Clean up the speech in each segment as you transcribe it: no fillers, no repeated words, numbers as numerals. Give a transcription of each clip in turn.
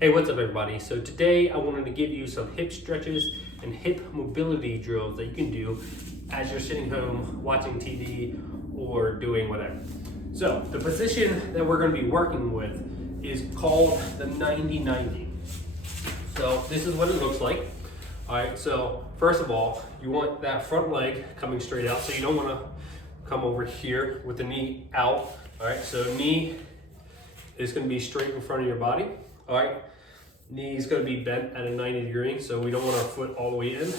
Hey, what's up everybody? So today I wanted to give you some hip stretches and hip mobility drills that you can do as you're sitting home watching TV or doing whatever. So the position that we're going to be working with is called the 90-90. So this is what it looks like. All right, so first of all, you want that front leg coming straight out. So you don't want to come over here with the knee out. All right, so knee is going to be straight in front of your body. All right, knee is going to be bent at a 90 degree, so we don't want our foot all the way in.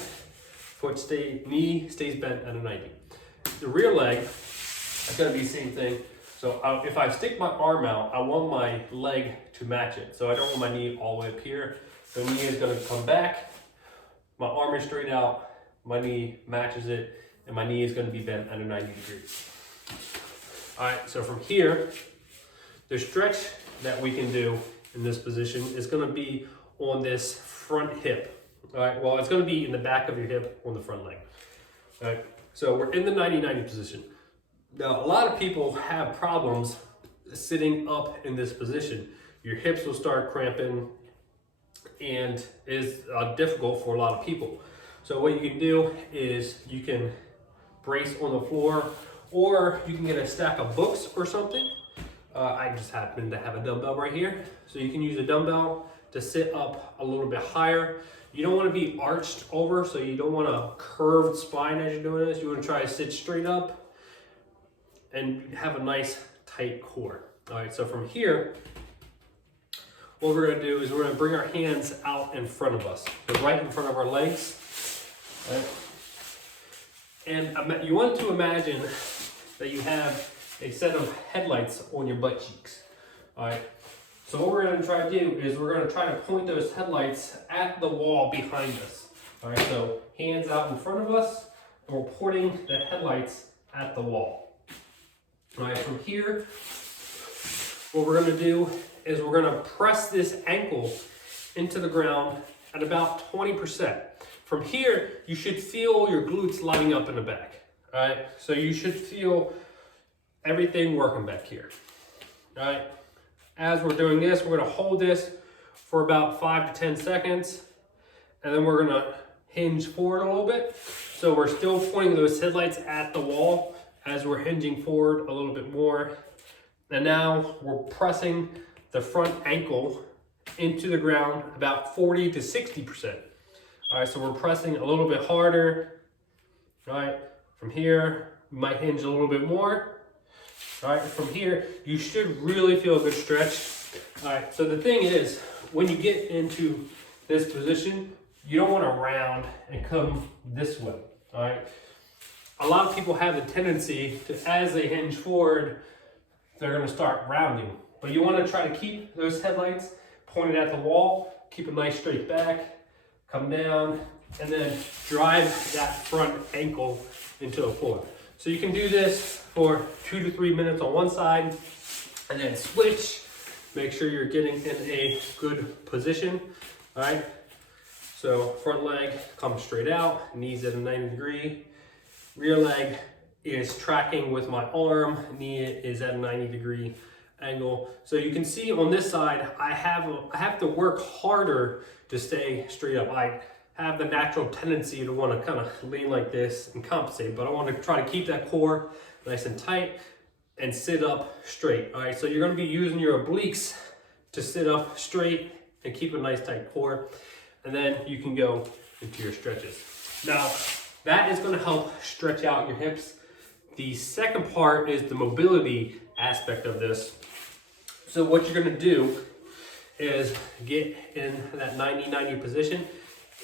Knee stays bent at a 90. The rear leg is going to be the same thing. So if I stick my arm out, I want my leg to match it. So I don't want my knee all the way up here. The knee is going to come back. My arm is straight out. My knee matches it, and my knee is going to be bent at a 90 degrees. All right, so from here, the stretch that we can do in this position is going to be on this front hip. All right, well, it's going to be in the back of your hip on the front leg. All right, so we're in the 90-90 position. Now, a lot of people have problems sitting up in this position. Your hips will start cramping and is difficult for a lot of people. So what you can do is you can brace on the floor, or you can get a stack of books or something. I just happen to have a dumbbell right here. So you can use a dumbbell to sit up a little bit higher. You don't want to be arched over, so you don't want a curved spine as you're doing this. You want to try to sit straight up and have a nice tight core. All right, so from here, what we're going to do is we're going to bring our hands out in front of us, so right in front of our legs. Right? And you want to imagine that you have a set of headlights on your butt cheeks. All right. So what we're going to try to do is we're going to try to point those headlights at the wall behind us. All right. So hands out in front of us, and we're pointing the headlights at the wall. All right. From here, what we're going to do is we're going to press this ankle into the ground at about 20%. From here, you should feel your glutes lining up in the back. All right. So you should feel everything working back here. All right. As we're doing this, we're going to hold this for about 5 to 10 seconds, and then we're going to hinge forward a little bit. So we're still pointing those headlights at the wall as we're hinging forward a little bit more. And now we're pressing the front ankle into the ground about 40 to 60%. All right, so we're pressing a little bit harder. All right, from here, we might hinge a little bit more. All right, from here, you should really feel a good stretch. All right, so the thing is, when you get into this position, you don't want to round and come this way. All right, a lot of people have the tendency to, as they hinge forward, they're going to start rounding. But you want to try to keep those headlights pointed at the wall, keep a nice straight back, come down, and then drive that front ankle into the floor. So you can do this for 2 to 3 minutes on one side, and then switch. Make sure you're getting in a good position. All right. So front leg comes straight out, knees at a 90 degree. Rear leg is tracking with my arm, knee is at a 90 degree angle. So you can see on this side, I have to work harder to stay straight up. I have the natural tendency to want to kind of lean like this and compensate, but I want to try to keep that core nice and tight and sit up straight. All right, so you're going to be using your obliques to sit up straight and keep a nice tight core, and then you can go into your stretches. Now, that is going to help stretch out your hips. The second part is the mobility aspect of this. So what you're going to do is get in that 90-90 position.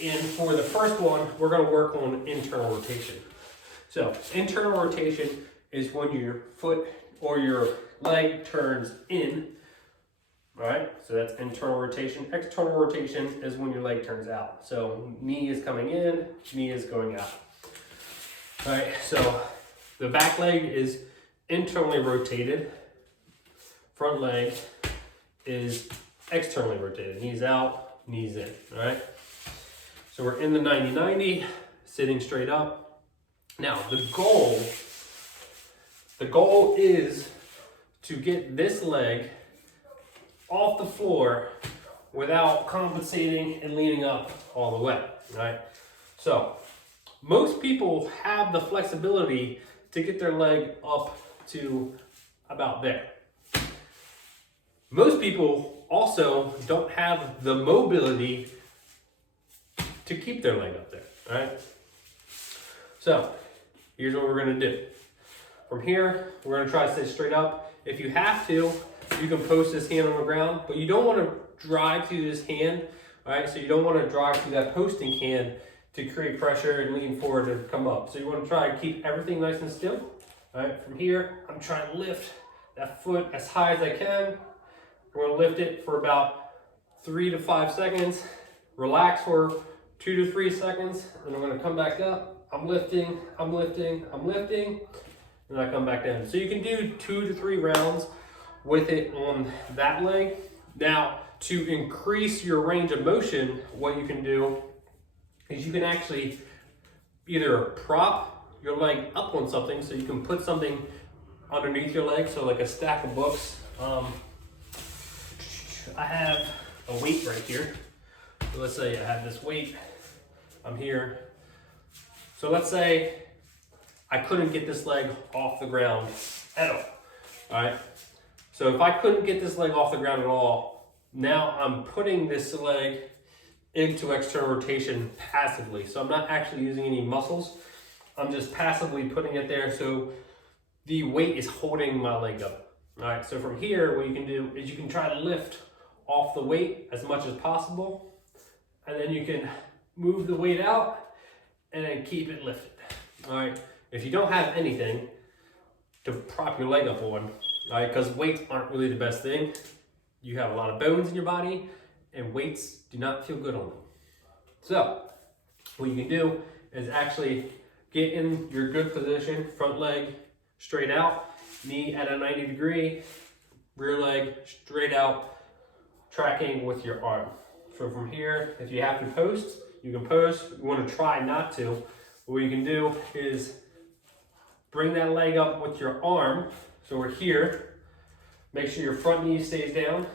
And for the first one, we're going to work on internal rotation. So internal rotation is when your foot or your leg turns in. All right, so that's internal rotation. External rotation is when your leg turns out. So knee is coming in, knee is going out. All right, so the back leg is internally rotated. Front leg is externally rotated. Knees out, knees in, all right? So we're in the 90-90, sitting straight up. Now, the goal is to get this leg off the floor without compensating and leaning up all the way, right? So most people have the flexibility to get their leg up to about there. Most people also don't have the mobility to keep their leg up there, right? So here's what we're gonna do. From here, we're gonna try to stay straight up. If you have to, you can post this hand on the ground, but you don't wanna drive through this hand, all right? So you don't wanna drive through that posting hand to create pressure and lean forward and come up. So you wanna try and keep everything nice and still. All right, from here, I'm trying to lift that foot as high as I can. We're gonna lift it for about 3 to 5 seconds. Relax for 2 to 3 seconds, and I'm gonna come back up. I'm lifting, I'm lifting, I'm lifting, and I come back down. So you can do 2 to 3 rounds with it on that leg. Now, to increase your range of motion, what you can do is you can actually either prop your leg up on something, so you can put something underneath your leg, so like a stack of books. I have a weight right here. So let's say I have this weight. I'm here. So let's say I couldn't get this leg off the ground at all. All right. So if I couldn't get this leg off the ground at all, now I'm putting this leg into external rotation passively. So I'm not actually using any muscles. I'm just passively putting it there, so the weight is holding my leg up. All right, so from here, what you can do is you can try to lift off the weight as much as possible, and then you can move the weight out and then keep it lifted. All right, if you don't have anything to prop your leg up on, all right, because weights aren't really the best thing. You have a lot of bones in your body, and weights do not feel good on them. So what you can do is actually get in your good position, front leg straight out, knee at a 90 degree, rear leg straight out, tracking with your arm. So from here, if you have to post, you can post. You want to try not to. What you can do is bring that leg up with your arm. So we're here. Make sure your front knee stays down.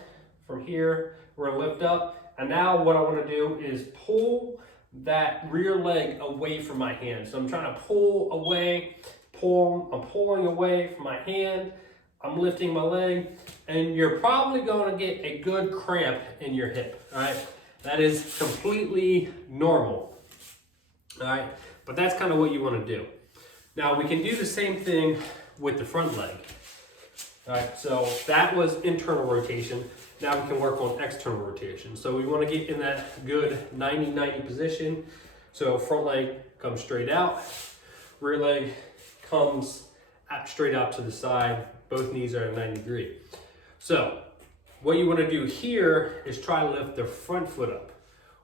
From here, we're gonna lift up. And now what I want to do is pull that rear leg away from my hand. So I'm trying to pull away, I'm pulling away from my hand, I'm lifting my leg, and you're probably going to get a good cramp in your hip, all right? That is completely normal, all right? But that's kind of what you want to do. Now we can do the same thing with the front leg, all right? So that was internal rotation. Now we can work on external rotation. So we want to get in that good 90-90 position. So front leg comes straight out, rear leg comes straight out to the side. Both knees are at 90 degree. So what you want to do here is try to lift the front foot up,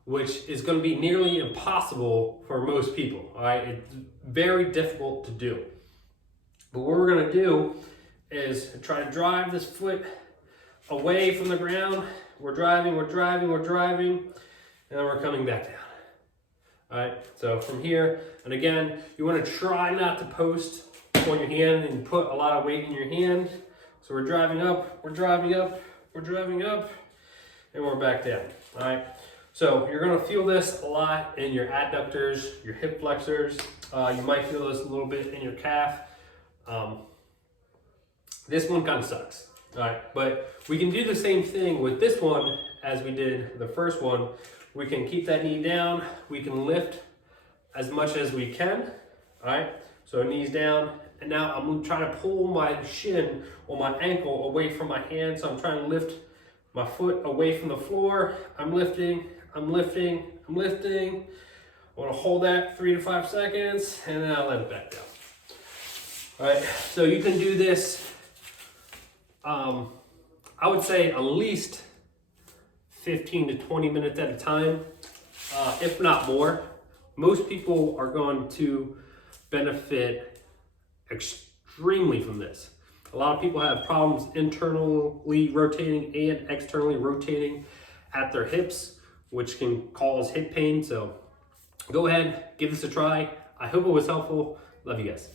which is going to be nearly impossible for most people. All right, it's very difficult to do. But what we're going to do is try to drive this foot away from the ground. We're driving, we're driving, we're driving, and then we're coming back down. All right, so from here, and again, you want to try not to post on your hand and put a lot of weight in your hand. So we're driving up, we're driving up, we're driving up, and we're back down. All right, so you're going to feel this a lot in your adductors, your hip flexors. You might feel this a little bit in your calf. This one kind of sucks. All right, but we can do the same thing with this one as we did the first one. We can keep that knee down. We can lift as much as we can. All right, so knees down. And now I'm trying to pull my shin or my ankle away from my hand. So I'm trying to lift my foot away from the floor. I'm lifting, I'm lifting, I'm lifting. I want to hold that 3 to 5 seconds, and then I'll let it back down. All right, so you can do this, I would say at least 15 to 20 minutes at a time, if not more. Most people are going to benefit extremely from this. A lot of people have problems internally rotating and externally rotating at their hips, which can cause hip pain. So go ahead, give this a try. I hope it was helpful. Love you guys.